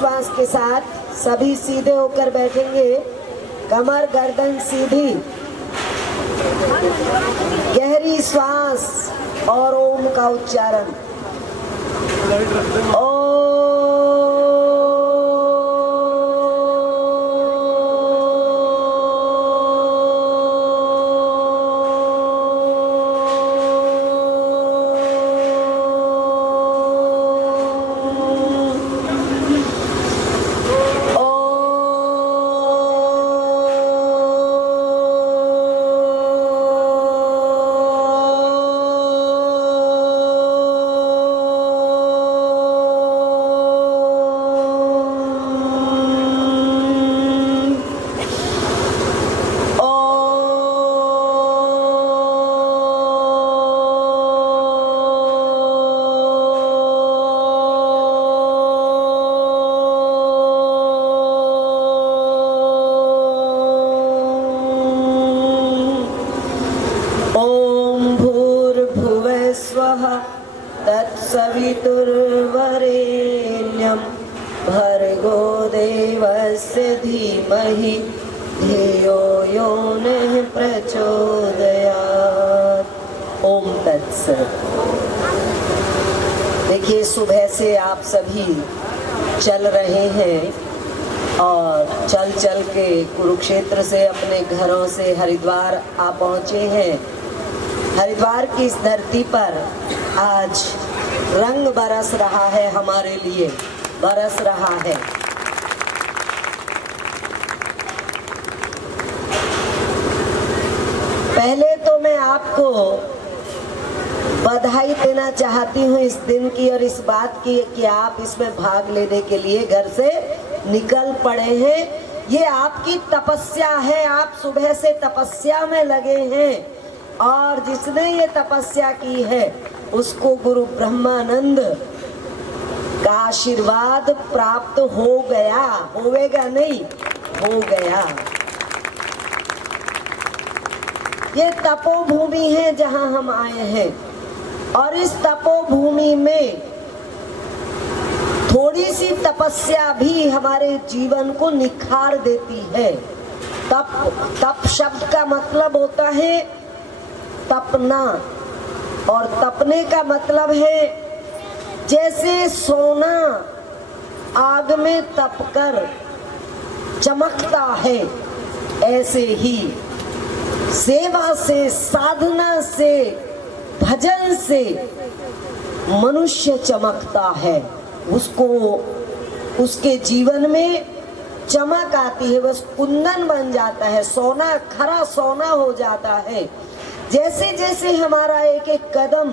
श्वास के साथ सभी सीधे होकर बैठेंगे, कमर गर्दन सीधी, गहरी श्वास और ओम का उच्चारण। तत्सवितुर्वरेण्यं भर्गो देवस्य धीमहि धियो यो नः प्रचोदयात्। ओम तत्सत्। देखिए, सुबह से आप सभी चल रहे हैं और चल चल के कुरुक्षेत्र से अपने घरों से हरिद्वार आ पहुँचे हैं। हरिद्वार की इस धरती पर आज रंग बरस रहा है, हमारे लिए बरस रहा है। पहले तो मैं आपको बधाई देना चाहती हूँ इस दिन की और इस बात की कि आप इसमें भाग लेने के लिए घर से निकल पड़े हैं। ये आपकी तपस्या है, आप सुबह से तपस्या में लगे हैं और जिसने ये तपस्या की है उसको गुरु ब्रह्मानंद का आशीर्वाद प्राप्त हो गया, होवेगा नहीं, हो गया। ये तपोभूमि है जहां हम आए हैं और इस तपोभूमि में थोड़ी सी तपस्या भी हमारे जीवन को निखार देती है। तप शब्द का मतलब होता है तपना और तपने का मतलब है जैसे सोना आग में तपकर चमकता है, ऐसे ही सेवा से, साधना से, भजन से मनुष्य चमकता है। उसको उसके जीवन में चमक आती है, बस कुंदन बन जाता है, सोना, खरा सोना हो जाता है। जैसे जैसे हमारा एक एक कदम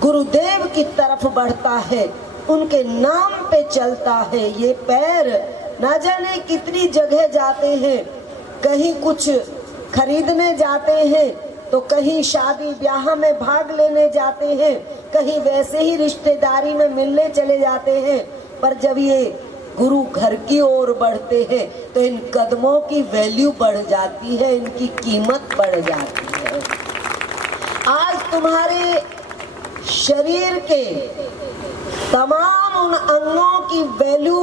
गुरुदेव की तरफ बढ़ता है, उनके नाम पे चलता है, ये पैर ना जाने कितनी जगह जाते हैं, कहीं कुछ खरीदने जाते हैं तो कहीं शादी ब्याह में भाग लेने जाते हैं, कहीं वैसे ही रिश्तेदारी में मिलने चले जाते हैं। पर जब ये गुरु घर की ओर बढ़ते हैं तो इन कदमों की वैल्यू बढ़ जाती है, इनकी कीमत बढ़ जाती है। आज तुम्हारे शरीर के तमाम उन अंगों की वैल्यू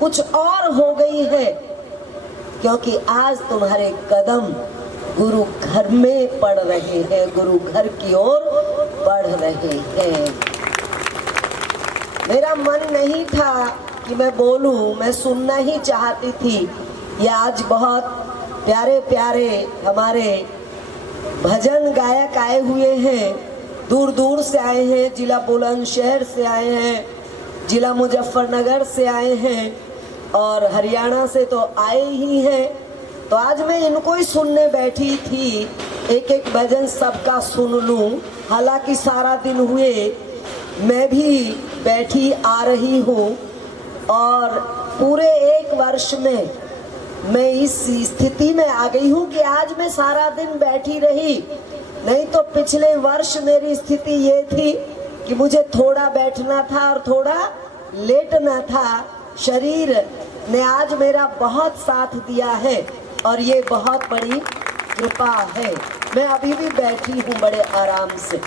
कुछ और हो गई है, क्योंकि आज तुम्हारे कदम गुरु घर में पड़ रहे हैं, गुरु घर की ओर बढ़ रहे हैं। मेरा मन नहीं था कि मैं बोलूं, मैं सुनना ही चाहती थी। ये आज बहुत प्यारे प्यारे हमारे भजन गायक आए हुए हैं, दूर दूर से आए हैं, जिला बुलंदशहर से आए हैं, जिला मुजफ्फरनगर से आए हैं और हरियाणा से तो आए ही हैं। तो आज मैं इनको ही सुनने बैठी थी, एक एक भजन सबका सुन लूं। हालांकि सारा दिन हुए मैं भी बैठी आ रही हूँ और पूरे एक वर्ष में मैं इस स्थिति में आ गई हूँ कि आज मैं सारा दिन बैठी रही। नहीं तो पिछले वर्ष मेरी स्थिति ये थी कि मुझे थोड़ा बैठना था और थोड़ा लेटना था। शरीर ने आज मेरा बहुत साथ दिया है और ये बहुत बड़ी कृपा है। मैं अभी भी बैठी हूँ बड़े आराम से,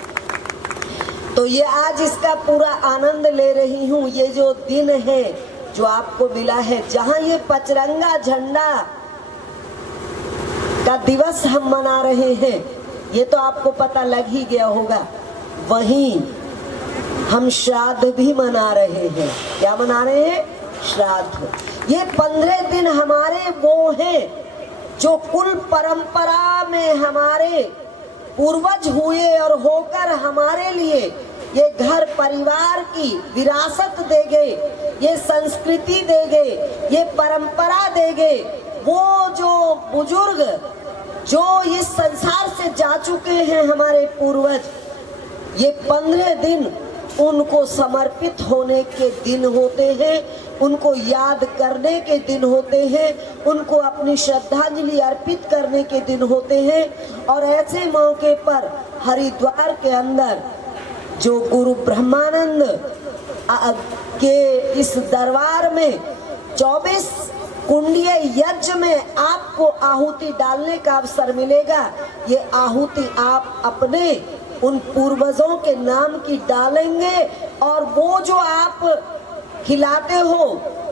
तो ये आज इसका पूरा आनंद ले रही हूँ। ये जो दिन है जो आपको मिला है, जहां ये पचरंगा झंडा का दिवस हम मना रहे हैं, ये तो आपको पता लग ही गया होगा, वहीं हम श्राद्ध भी मना रहे हैं। क्या मना रहे हैं? श्राद्ध। ये 15 दिन हमारे वो हैं जो कुल परंपरा में हमारे पूर्वज हुए और होकर हमारे लिए ये घर परिवार की विरासत दे गए, ये संस्कृति दे गए, ये परंपरा दे गए। वो जो बुजुर्ग जो इस संसार से जा चुके हैं हमारे पूर्वज, ये 15 दिन उनको समर्पित होने के दिन होते हैं, उनको याद करने के दिन होते हैं, उनको अपनी श्रद्धांजलि अर्पित करने के दिन होते हैं। और ऐसे मौके पर हरिद्वार के अंदर जो गुरु ब्रह्मानंद के इस दरबार में 24 कुंडीय यज्ञ में आपको आहुति डालने का अवसर मिलेगा। ये आहुति आप अपने उन पूर्वजों के नाम की डालेंगे, और वो जो आप खिलाते हो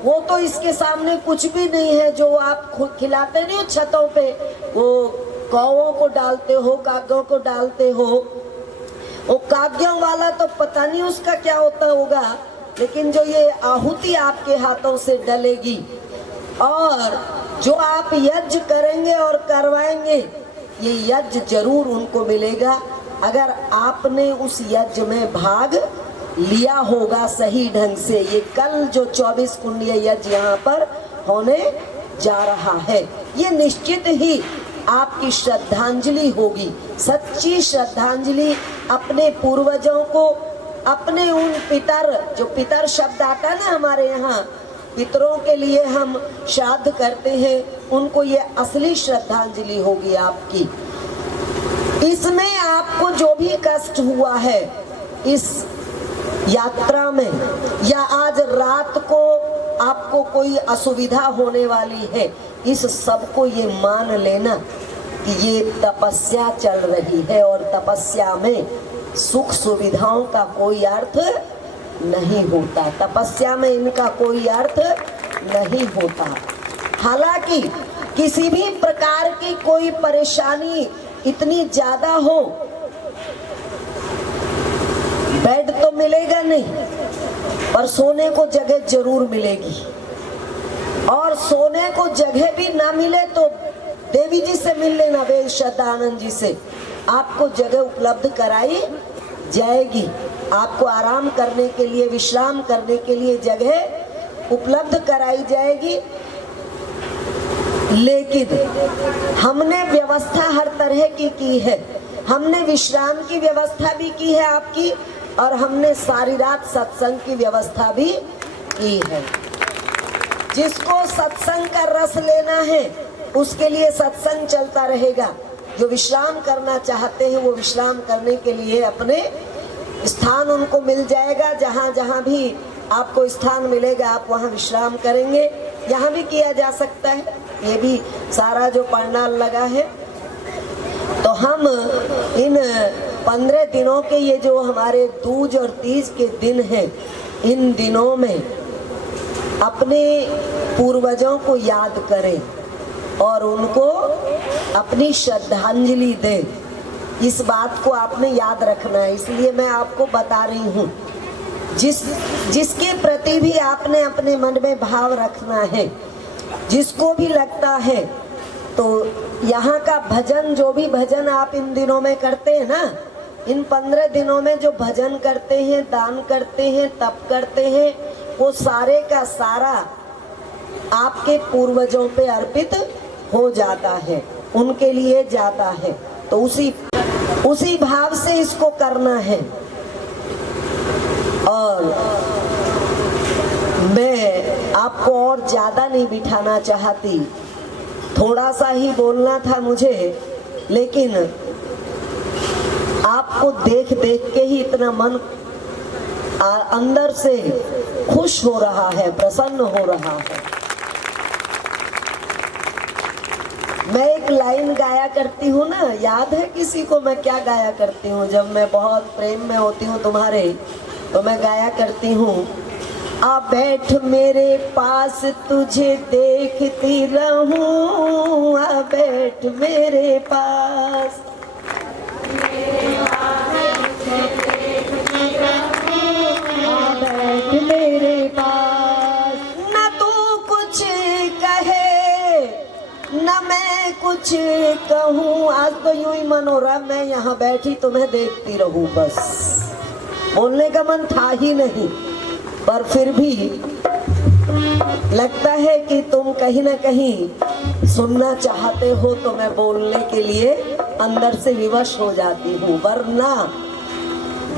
वो तो इसके सामने कुछ भी नहीं है। जो आप खुद खिलाते नहीं हो छतों पे, वो कौओं को डालते हो, कागों को डालते हो, वो काग्यों वाला तो पता नहीं उसका क्या होता होगा, लेकिन जो ये आहुति आपके हाथों से डलेगी और जो आप यज्ञ करेंगे और करवाएंगे, ये यज्ञ जरूर उनको मिलेगा अगर आपने उस यज्ञ में भाग लिया होगा सही ढंग से। ये कल जो 24 कुंडीय यज्ञ यहाँ पर होने जा रहा है, ये निश्चित ही आपकी श्रद्धांजलि होगी, सच्ची श्रद्धांजलि अपने पूर्वजों को, अपने उन पितर, जो पितर शब्द आता है ना हमारे यहाँ, पितरों के लिए हम श्राद्ध करते हैं, उनको ये असली श्रद्धांजलि होगी आपकी। इसमें आपको जो भी कष्ट हुआ है इस यात्रा में, या आज रात को आपको कोई असुविधा होने वाली है, इस सब को ये मान लेना कि ये तपस्या चल रही है और तपस्या में सुख सुविधाओं का कोई अर्थ नहीं होता, तपस्या में इनका कोई अर्थ नहीं होता। हालांकि किसी भी प्रकार की कोई परेशानी इतनी ज्यादा हो, बेड तो मिलेगा नहीं पर सोने को जगह जरूर मिलेगी, और सोने को जगह भी ना मिले तो देवी जी से मिल लेना, वेद श्रद्धानंद जी से, आपको जगह उपलब्ध कराई जाएगी। आपको आराम करने के लिए, विश्राम करने के लिए जगह उपलब्ध कराई जाएगी। लेकिन हमने व्यवस्था हर तरह की है, हमने विश्राम की व्यवस्था भी की है आपकी, और हमने सारी रात सत्संग की व्यवस्था भी की है। जिसको सत्संग का रस लेना है उसके लिए सत्संग चलता रहेगा, जो विश्राम करना चाहते हैं वो विश्राम करने के लिए अपने स्थान उनको मिल जाएगा। जहाँ जहाँ भी आपको स्थान मिलेगा आप वहाँ विश्राम करेंगे। यहाँ भी किया जा सकता है, ये भी सारा जो पंडाल लगा है। तो हम इन 15 दिनों के ये जो हमारे दूज और तीज के दिन हैं, इन दिनों में अपने पूर्वजों को याद करें और उनको अपनी श्रद्धांजलि दें। इस बात को आपने याद रखना है, इसलिए मैं आपको बता रही हूँ। जिसके प्रति भी आपने अपने मन में भाव रखना है, जिसको भी लगता है, तो यहाँ का भजन, जो भी भजन आप इन दिनों में करते हैं ना, इन 15 दिनों में जो भजन करते हैं, दान करते हैं, तप करते हैं, वो सारे का सारा आपके पूर्वजों पे अर्पित हो जाता है, उनके लिए जाता है। तो उसी भाव से इसको करना है। और मैं आपको और ज्यादा नहीं बिठाना चाहती, थोड़ा सा ही बोलना था मुझे, लेकिन आपको देख देख के ही इतना मन अंदर से खुश हो रहा है, प्रसन्न हो रहा है। मैं एक लाइन गाया करती हूँ ना, याद है किसी को मैं क्या गाया करती हूँ? जब मैं बहुत प्रेम में होती हूँ तुम्हारे, तो मैं गाया करती हूँ, आ बैठ मेरे पास तुझे देखती रहूं, आ बैठ मेरे पास। मेरे पास न तू कुछ कहे न मैं कुछ कहूँ, आज तो यूं ही मन हो रहा मैं यहाँ बैठी तुम्हें देखती रहूं बस। बोलने का मन था ही नहीं, पर फिर भी लगता है कि तुम कहीं ना कहीं सुनना चाहते हो, तो मैं बोलने के लिए अंदर से विवश हो जाती हूँ। वरना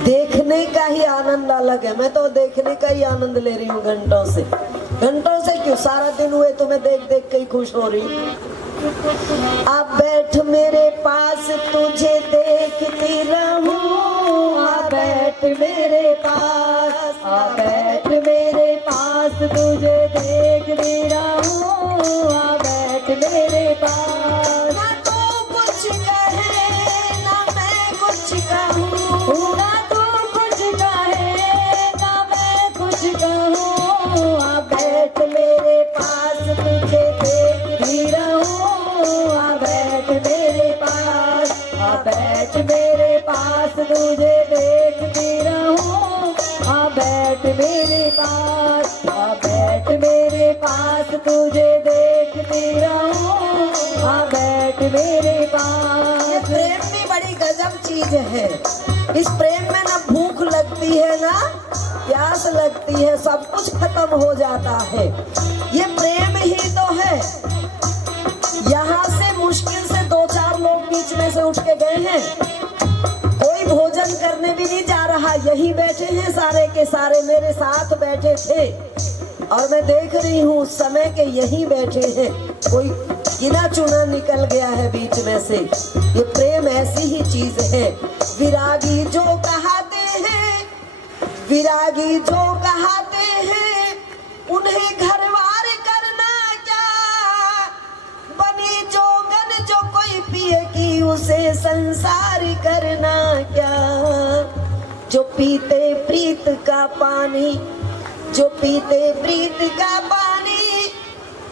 देखने का ही आनंद अलग है। मैं तो देखने का ही आनंद ले रही हूँ घंटों से। घंटों से क्यों, सारा दिन हुए तुम्हें देख देख के ही खुश हो रही हूँ। अब बैठ मेरे पास तुझे देखती रहूं, आ बैठ मेरे पास, आ बैठ मेरे पास तुझे देखती रहूं, आ बैठ मेरे पास। ना तू कुछ कहे ना मैं कुछ कहूँ, ना तू कुछ कहे ना मैं कुछ कहूँ, आ बैठ मेरे पास तुझे देखती रहूं, आ बैठ मेरे पास। आ बैठ मेरे पास तुझे देखती रहूं, आ बैठ मेरे पास। आ बैठ मेरे पास तुझे देखती रहूं, आ बैठ मेरे ये पास। प्रेम भी बड़ी गजब चीज है। इस प्रेम में ना भूख लगती है ना प्यास लगती है, सब कुछ खत्म हो जाता है। ये प्रेम ही तो है। यहाँ से मुश्किल से 2-4 लोग बीच में से उठ के गए हैं, कोई भोजन करने भी नहीं जा रहा, यही बैठे हैं सारे के सारे, मेरे साथ बैठे थे और मैं देख रही हूँ उस समय के यही बैठे हैं। कोई गिना चुना निकल गया है बीच में से। ये प्रेम ऐसी ही चीज है। विरागी जो कहते हैं, विरागी जो कहते हैं, उन्हें घरवार करना क्या, बनी जोगन जो कोई पिए की उसे संसार करना क्या। जो पीते प्रीत का पानी, जो पीते प्रीत का पानी,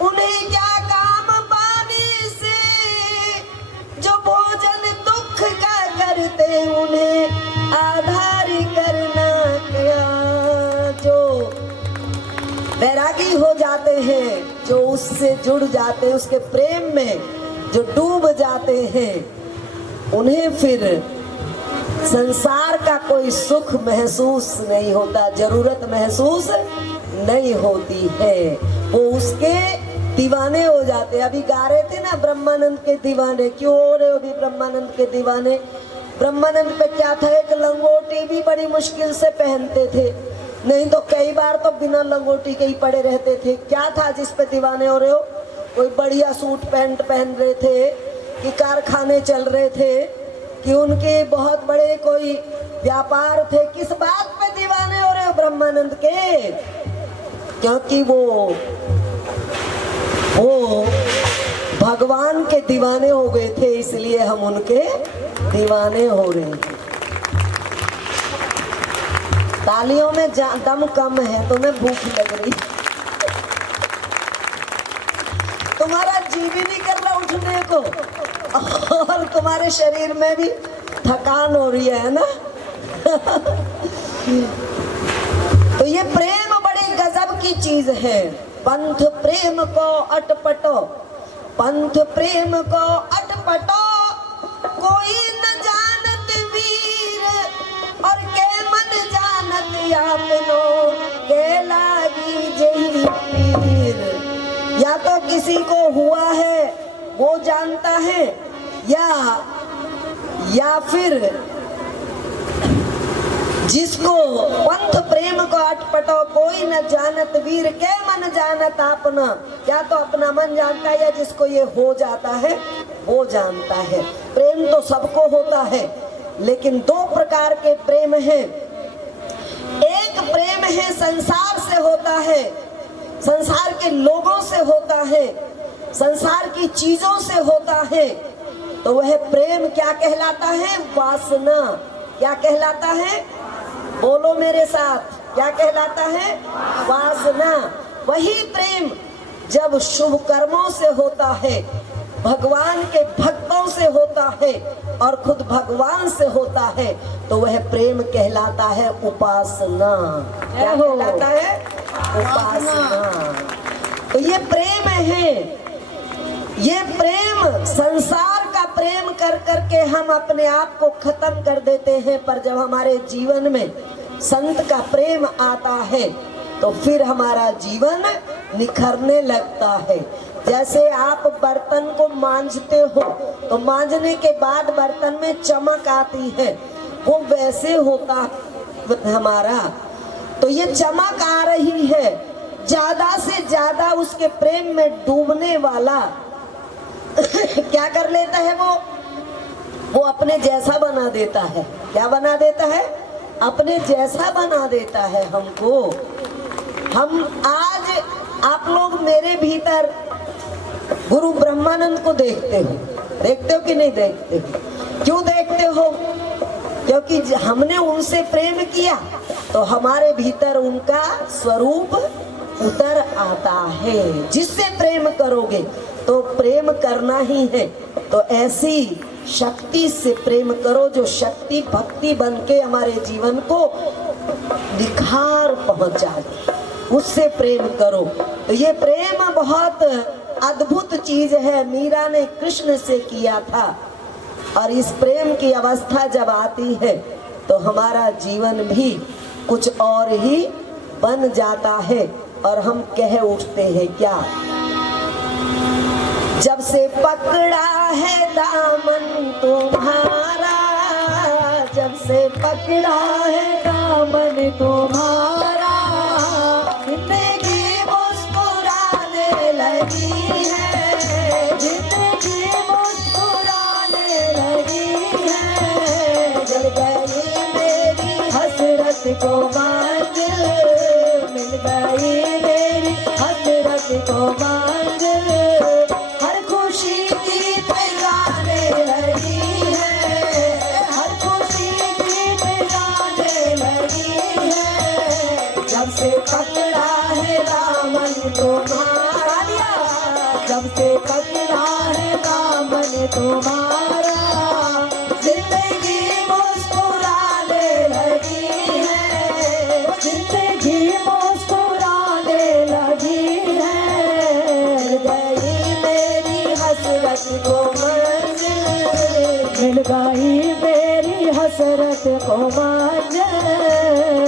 उन्हें क्या काम पानी से, जो भोजन दुख का करते उन्हें आधार करना क्या। जो बैरागी हो जाते हैं, जो उससे जुड़ जाते हैं, उसके प्रेम में जो डूब जाते हैं, उन्हें फिर संसार का कोई सुख महसूस नहीं होता, जरूरत महसूस नहीं होती है। वो उसके दीवाने हो जाते हैं। अभी गा रहे थे ना ब्रह्मानंद के दीवाने, क्यों हो रहे हो अभी ब्रह्मानंद के दीवाने। ब्रह्मानंद पे क्या था, एक लंगोटी भी बड़ी मुश्किल से पहनते थे, नहीं तो कई बार तो बिना लंगोटी के ही पड़े रहते थे। क्या था जिस पे दीवाने हो रहे हो, कोई बढ़िया सूट पैंट पहन रहे थे, कि कारखाने चल रहे थे, कि उनके बहुत बड़े कोई व्यापार थे, किस बात पे दीवाने हो रहे हो ब्रह्मानंद के। क्योंकि वो भगवान के दीवाने हो गए थे, इसलिए हम उनके दीवाने हो रहे हैं। तालियों में दम कम है, तुम्हें भूख लग रही, तुम्हारा जी भी नहीं कर रहा उठने को, और तुम्हारे शरीर में भी थकान हो रही है ना। तो ये प्रेम बड़ी गजब की चीज है। पंथ प्रेम को अटपटो, पंथ प्रेम को अटपटो, कोई न जानत वीर और के मन जानत आपनो, के लागी जही पीर। या तो किसी को हुआ है वो जानता है, या फिर जिसको पंथ प्रेम को अटपटो, कोई न जानत वीर के मन जानत अपना। क्या तो अपना मन जानता है, या जिसको ये हो जाता है वो जानता है। प्रेम तो सबको होता है, लेकिन 2 प्रकार के प्रेम हैं। एक प्रेम है संसार से होता है, संसार के लोगों से होता है, संसार की चीजों से होता है। तो वह प्रेम क्या कहलाता है, वासना। क्या कहलाता है, बोलो मेरे साथ, क्या कहलाता है? वासना। वही प्रेम जब शुभ कर्मों से होता है, भगवान के भक्तों से होता है और खुद भगवान से होता है, तो वह प्रेम कहलाता है उपासना। क्या कहलाता है? उपासना। तो ये प्रेम है, ये प्रेम संसार का प्रेम कर करके हम अपने आप को खत्म कर देते हैं, पर जब हमारे जीवन में संत का प्रेम आता है तो फिर हमारा जीवन निखरने लगता है। जैसे आप बर्तन को मांजते हो तो मांजने के बाद बर्तन में चमक आती है, वो वैसे होता है हमारा। तो ये चमक आ रही है, ज्यादा से ज्यादा उसके प्रेम में डूबने वाला क्या कर लेता है? वो अपने जैसा बना देता है। क्या बना देता है? अपने जैसा बना देता है हमको। हम आज आप लोग मेरे भीतर गुरु ब्रह्मानंद को देखते हो कि नहीं देखते हो? क्यों देखते हो? क्योंकि हमने उनसे प्रेम किया तो हमारे भीतर उनका स्वरूप उतर आता है। जिससे प्रेम करोगे तो प्रेम करना ही है, तो ऐसी शक्ति से प्रेम करो जो शक्ति भक्ति बन के हमारे जीवन को निखार पहुंचा दे, उससे प्रेम करो। तो ये प्रेम बहुत अद्भुत चीज है, मीरा ने कृष्ण से किया था। और इस प्रेम की अवस्था जब आती है तो हमारा जीवन भी कुछ और ही बन जाता है और हम कह उठते हैं क्या? जब से पकड़ा है दामन तुम्हारा, जब से पकड़ा है दामन तुम्हारा, जिंदगी मुस्कुराने लगी है, जिंदगी मुस्कुराने लगी है। जल गई मेरी हसरत को मंजिल, मिल गई मेरी हसरत को मंजिल, हर खुशी गीत गाने लगी है, हर खुशी गीत गाने लगी है। जब से पकड़ा है दामन तुम्हारा, जब से पकड़ा है दामन तुम्हारा, जिंदगी मुस्कुराने लगी है, जिंदगी मुस्कुराने लगी है। को मंजिल, मिल गई मेरी हसरत को मंजिल,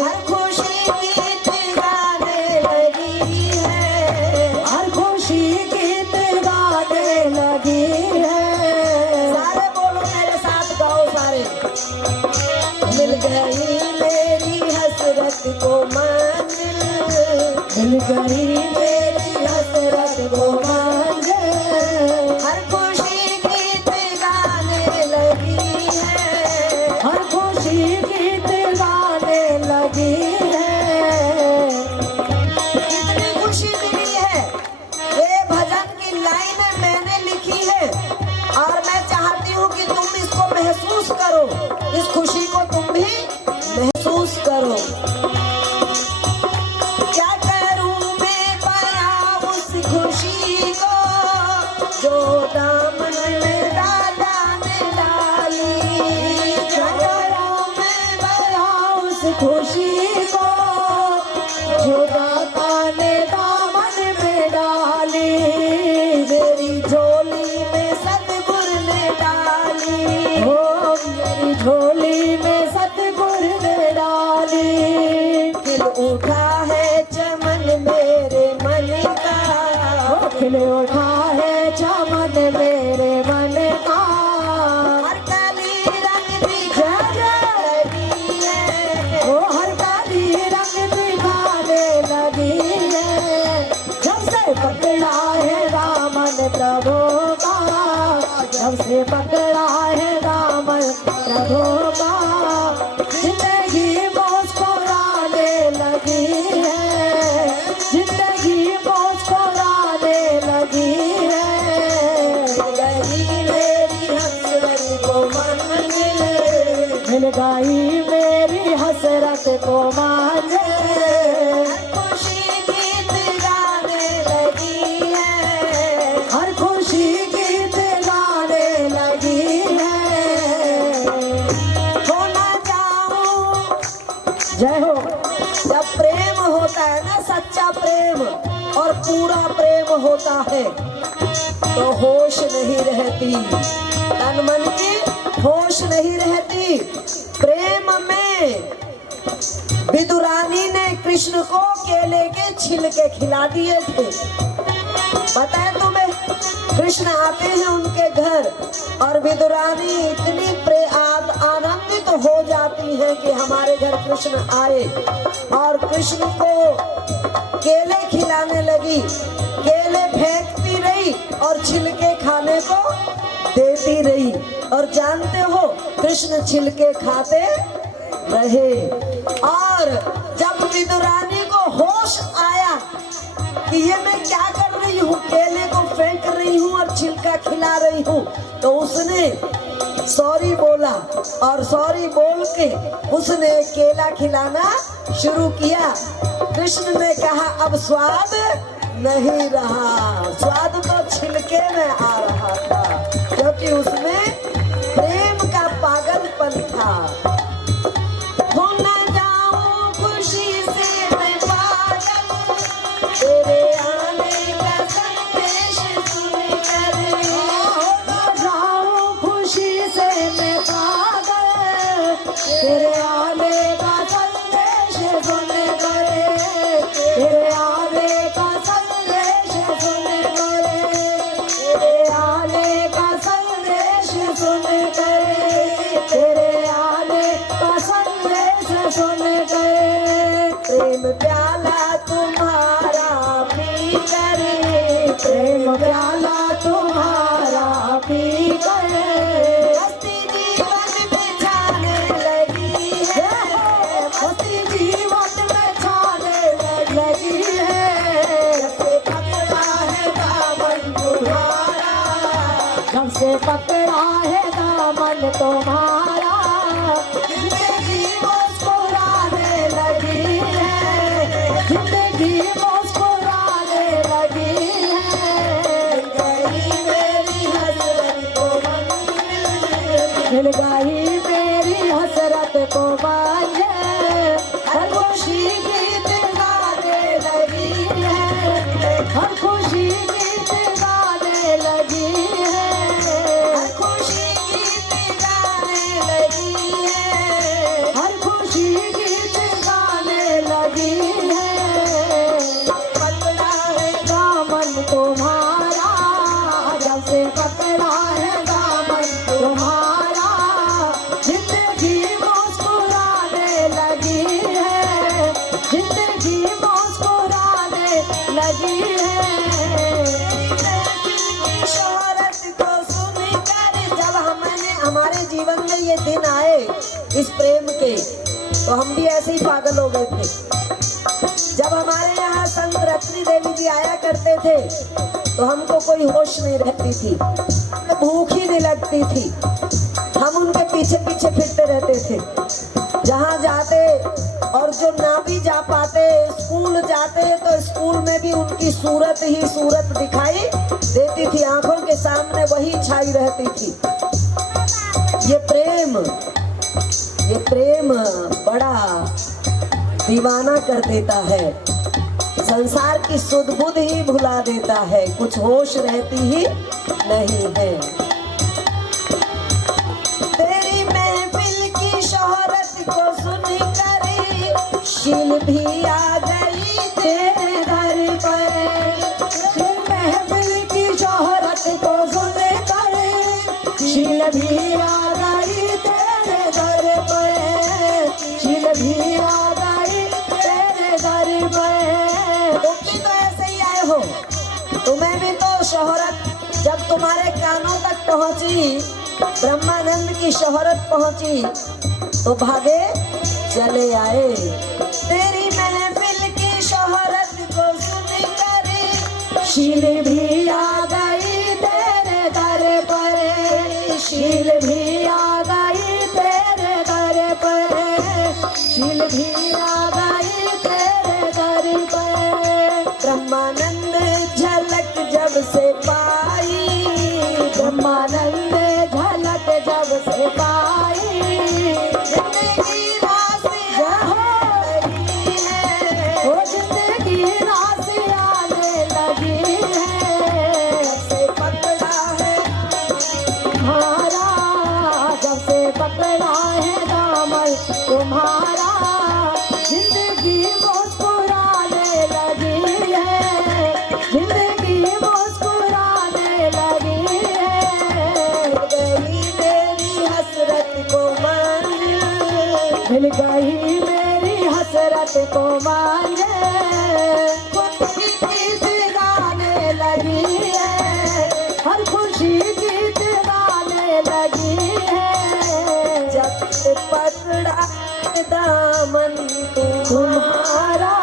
हर खुशी गीत गाने लगी है, हर खुशी गीत गाने लगी है। सारे बोलो मेरे साथ, गाओ सारे। मिल गई मेरी हसरत को मंजिल, मिल गई मेरी हसरत को मंजिल, हर खुशी गीत गाने लगी है, हर खुशी गीत गाने लगी है। कितनी खुशी मिली है। ये भजन की लाइन मैंने लिखी है और मैं चाहती हूँ कि तुम इसको महसूस करो, इस खुशी को तुम भी महसूस करो। क्या करूँ मैं बयां उस खुशी को जो दामन में दादा ने डाली, क्या करूँ मैं बयां उस खुशी को जो दादा ने दामन में डाली, मेरी झोली में सतगुर ने डाली, हो मेरी झोली में सतगुर ने डाली। दिल उठा है चमन मेरे मन का, दिल उठा है चमन मेरे मन का, हर काली रंग दिखाने लगी है, वो हर काली रंग दिखाने लगी है। जब से पकड़ा है दामन प्रभु का, जब से पकड़ा है दामन प्रभु का, जिंदगी मुस्कुराने लगी है, जिंदगी मुस्कुराने लगी है। मिल गई मेरी हसरत को मंजिल, सच्चा प्रेम और पूरा प्रेम होता है तो होश नहीं रहती, तन मन की होश नहीं रहती। प्रेम में विदुरानी ने कृष्ण को केले के छिलके खिला दिए थे। बताए तुम्हें, कृष्ण आते हैं उनके घर और विदुरानी इतनी आनंदित हो जाती है कि हमारे घर कृष्ण आए, और कृष्ण को केले खिलाने लगी। केले फेंकती रही और छिलके खाने को देती रही, और जानते हो कृष्ण छिलके खाते रहे। और जब विदुरानी को होश आया कि ये मैं क्या कर रही हूँ, केले को फेंक रही हूँ और छिलका खिला रही हूँ, तो उसने सॉरी बोला, और सॉरी बोल के उसने केला खिलाना शुरू किया। कृष्ण ने कहा अब स्वाद नहीं रहा, स्वाद तो छिलके में आ रहा था, क्योंकि उसमें प्रेम का पागलपन था। तेरे आने का संदेश सुनकर जाऊं खुशी से मैं पागल, तेरे आने का संदेश सुनकर, तेरे आने का संदेश सुनकर, तेरे आने का संदेश सुनकर, तेरे आने का संदेश सुनकर। प्रेम प्याला तुम्हारा पी करे, प्रेम प्याला तुम्हारा पी करे, मस्ती जीवन में छाने लगी है, मस्ती जीवन में छाने लगी है। जब से पकड़ा है दामन तुम्हारा, जिंदगी मुस्कुराने लगी है, जिंदगी मुस्कुराने लगी है। मिल गई मेरी हसरत को मंजिल, हर खुशी गीत गाने लगी है, हर खुशी गीत गाने लगी है, हर खुशी गीत गाने लगी है, हर खुशी गीत गाने लगी है। पकड़ा है दामन तुम्हारा, जब से पकड़ा है दामन तुम्हारा, जिंदगी मुस्कुराने लगी है, जिंदगी मुस्कुराने लगी है। शोहरत को सुनकर जब हमारे जीवन में ये दिन आए इस प्रेम के, तो हम भी ऐसे ही पागल हो गए थे। जब हमारे यहाँ संत रत्नी देवी जी आया करते थे तो हमको कोई होश नहीं रहती थी, भूख ही नहीं लगती थी, हम उनके पीछे पीछे फिरते रहते थे। जहाँ जाते और जो ना भी जा पाते, स्कूल जाते तो स्कूल में भी उनकी सूरत ही सूरत दिखाई देती थी, आंखों के सामने वही छाई रहती थी। ये प्रेम बड़ा दीवाना कर देता है, संसार की सुध बुध ही भुला देता है, कुछ होश रहती ही नहीं है। तेरी महफिल की शोहरत को सुनकर शील भी आ गई तेरे दर पर, फिर महफिल की शोहरत को सुनकर शील भी आ गई तेरे दर पर, शील भी आ गई तेरे दर पर। तुम भी तो ऐसे ही आए हो, तुम्हें भी तो शोहरत जब तुम्हारे कानों तक पहुंची, ब्रह्मानंद की शोहरत पहुंची तो भागे चले आए। तेरी महफिल की शोहरत को सुनकर शील भी आ गई तेरे दर पर, शील भी आ गई तेरे दर पर, शील भी आ गई तेरे दर पर। ब्रह्मानंद झलक जब से पाई, ब्रह्मानंद झलक जब से पाई, जिंदगी रास हो रही है, वो जिंदगी मिल गई मेरी हसरत को मांगे, खुशी गीत गाने लगी है, हर खुशी गीत गाने लगी है। जब पकड़ा दामन तुम्हारा,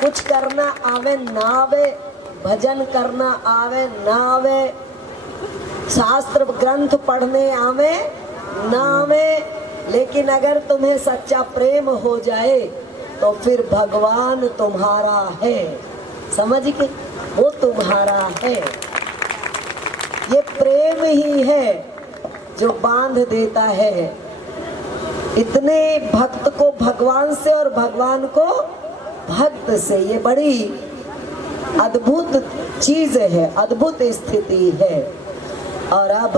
कुछ करना आवे ना आवे, भजन करना आवे ना आवे, शास्त्र ग्रंथ पढ़ने आवे ना आवे, लेकिन अगर तुम्हें सच्चा प्रेम हो जाए तो फिर भगवान तुम्हारा है। समझ के, वो तुम्हारा है। ये प्रेम ही है जो बांध देता है इतने भक्त को भगवान से और भगवान को भक्त से। ये बड़ी अद्भुत चीज है, अद्भुत स्थिति है। और अब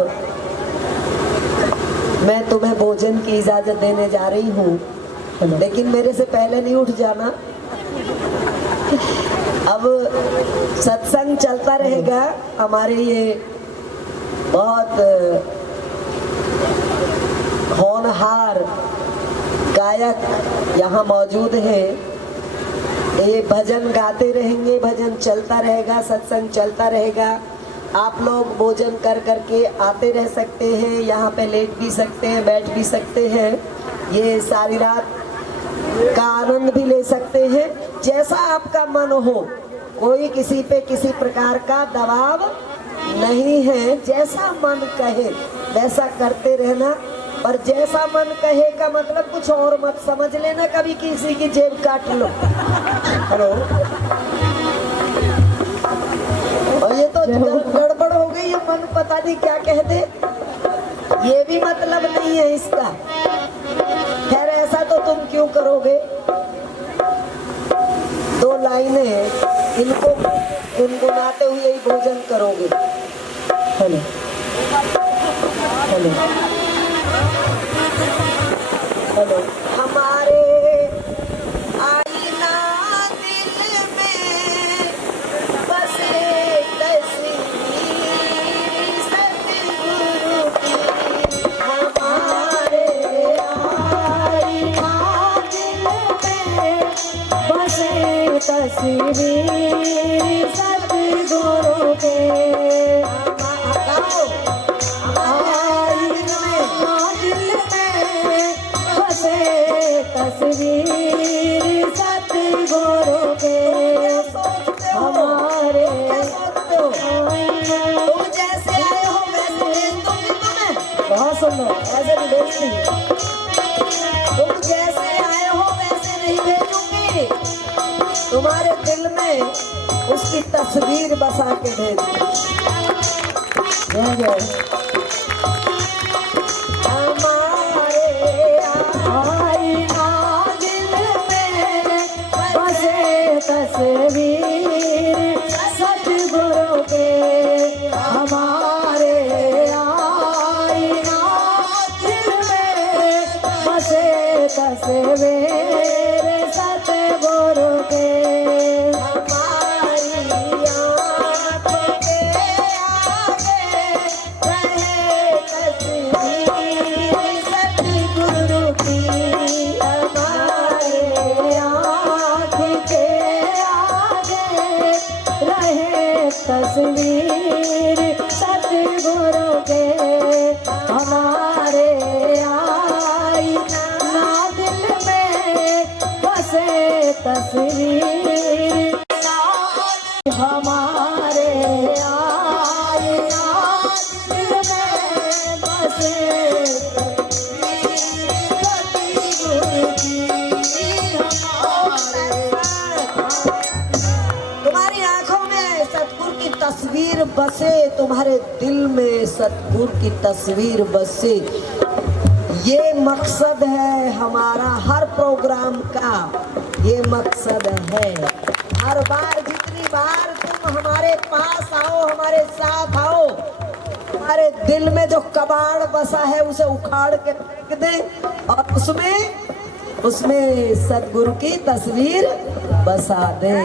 मैं तुम्हें भोजन की इजाजत देने जा रही हूँ, लेकिन मेरे से पहले नहीं उठ जाना। अब सत्संग चलता रहेगा। हमारे ये बहुत होनहार गायक यहाँ मौजूद हैं, ये भजन गाते रहेंगे, भजन चलता रहेगा, सत्संग चलता रहेगा। आप लोग भोजन कर करके आते रह सकते हैं, यहाँ पे लेट भी सकते हैं, बैठ भी सकते हैं, ये सारी रात का आनंद भी ले सकते हैं, जैसा आपका मन हो। कोई किसी पे किसी प्रकार का दबाव नहीं है, जैसा मन कहे वैसा करते रहना। पर जैसा मन कहे का मतलब कुछ और मत समझ लेना, कभी किसी की जेब काट लो। हेलो, और ये तो गड़बड़ हो गई, ये मन पता नहीं क्या कह दे, ये भी मतलब नहीं है इसका। खैर ऐसा तो तुम क्यों करोगे। दो लाइनें इनको गुनगुनाते हुए ही भोजन करोगे। Hello hello hello. हमारे आईना दिल में बसे तस्वीर सतगुरु की, हमारे आईना दिल में बसे तस्वीर सतगुरु के। तस्वीर सतगुरु के हमारे। तुम जैसे आए हो वैसे भेज दूंगी तुम्हें। बहुत सुंदर, ऐसे नहीं भेजती। तुम जैसे आए हो वैसे नहीं भेजूंगी, तुम्हारे दिल में उसकी तस्वीर बसा के भेजूंगी। तस्वीर सतगुरु के हमारे आईना दिल में बसे तस्वीर सतगुरु के। हमारी आँखों के आगे रहे तस्वीर सतगुरु की, हमारे आँख के तस्वीर सतगुरु के हमारे आईना दिल में बसे तस्वीर। हमारे आईना दिल में बसे सतगुरु की, तुम्हारी आंखों में सतगुरु की तस्वीर बसे, तुम्हारे दिल में सतगुरु की तस्वीर बसे। ये मकसद है हमारा हर प्रोग्राम का, ये मकसद है। हर बार जितनी बार तुम हमारे पास आओ, हमारे साथ आओ, हमारे दिल में जो कबाड़ बसा है उसे उखाड़ के रख दे और उसमें सतगुरु की तस्वीर बसा दे।